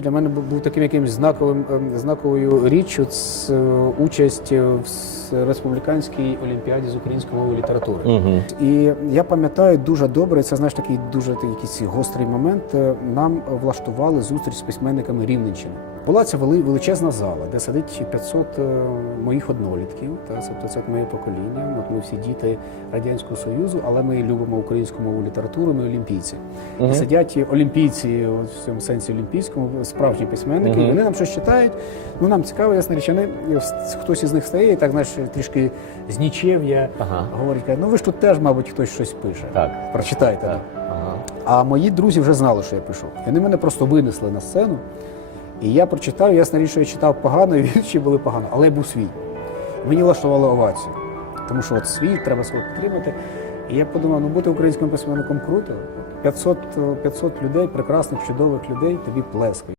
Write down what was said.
Для мене був таким якимось знаковим ем, знаковою річчю ц- е, участь в республіканській олімпіаді з української мови літератури. Угу. І я пам'ятаю дуже добре, це знаєш такий дуже такий якийсь гострий момент. е, Нам влаштували зустріч з письменниками Рівненщини. Була ця величезна зала, де сидить 500 е, моїх однолітків. Та тобто це моє покоління. От ми всі діти радянського союзу, але ми любимо українську мову літературу. Ми олімпійці. І сидять олімпійці от в цьому сенсі олімпійському, справжні письменники. Мгм. Вони нам щось читають. Ну нам цікаво, ясна річ, вони хтось із них стає і так знаєш трішки з нічев'я Ага. говорить, ну ви ж тут теж, мабуть, хтось щось пише. Так. Прочитайте. Так. Ага. А мої друзі вже знали, що я пишу. І вони мене просто винесли на сцену. І я прочитав, ясна річ, що я читав погано, вірші були погано, але я був свій. Мені влаштували овацію. Тому що от свій, треба свого підтримати. І я подумав, ну бути українським письменником круто. 500, 500 людей, прекрасних, чудових людей, тобі плескають.